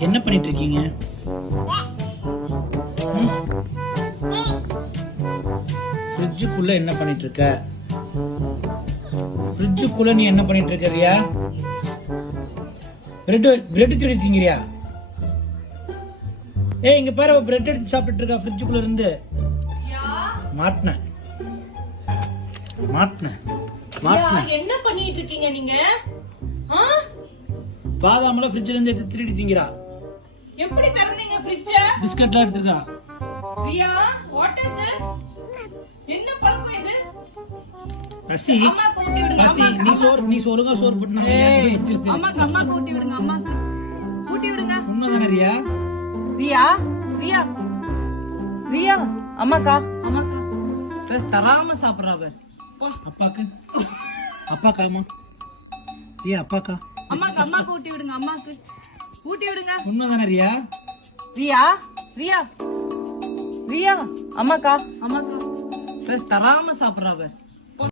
என்ன பண்ணிட்டு இருக்கீங்க ஃப்ரிட்ஜுக்குள்ள என்ன பண்ணிட்டு இருக்க ஃப்ரிட்ஜுக்குள்ள நீ என்ன பண்ணிட்டு இருக்க ரியா பிரெட் பிரெட் திருடி திங்கிறியா ஏய் இங்க பாரு பிரெட் எடுத்து சாப்பிட்டு இருக்கா ஃப்ரிட்ஜுக்குள்ள இருந்து. மாட்டினேன் மாட்டினேன் மாட்டினேன் என்ன பண்ணிட்டு இருக்கீங்க நீங்க? ஆ? பாதாமல ஃப்ரிட்ஜ்ல இருந்து எடுத்து திருடி திங்கிறா. எப்படி திறந்தீங்க ஃப்ரிட்ஜ? பிஸ்கட்லாம் எடுத்திருக்கா ரியா வாட் இஸ் திஸ் என்ன பழக்கம் இது? பசி. அம்மா கூட்டி விடுங்க பசி. நீ சோறு நீ சோறுங்க சோறு போட்டு அம்மாக்கு அம்மா கூட்டி விடுங்க அம்மாக்கு. கூட்டி விடுங்க. உண்மைதானே ரியா ரியா ரியா ரியா அம்மாக்கா அம்மாக்கா. தராம சாப்பிடுறாவ அப்பாக்கு. அப்பாக்கா அம்மா. ரியா அப்பாக்கா. அம்மாக்கு அம்மா கூட்டி விடுங்க அம்மாக்கு. கூட்டி விடுங்க உண்மைதானே ரியா? ரியா ரியா. ரியா அம்மாக்கா. அம்மாக்கா. தராம சாப்பிடுறாவ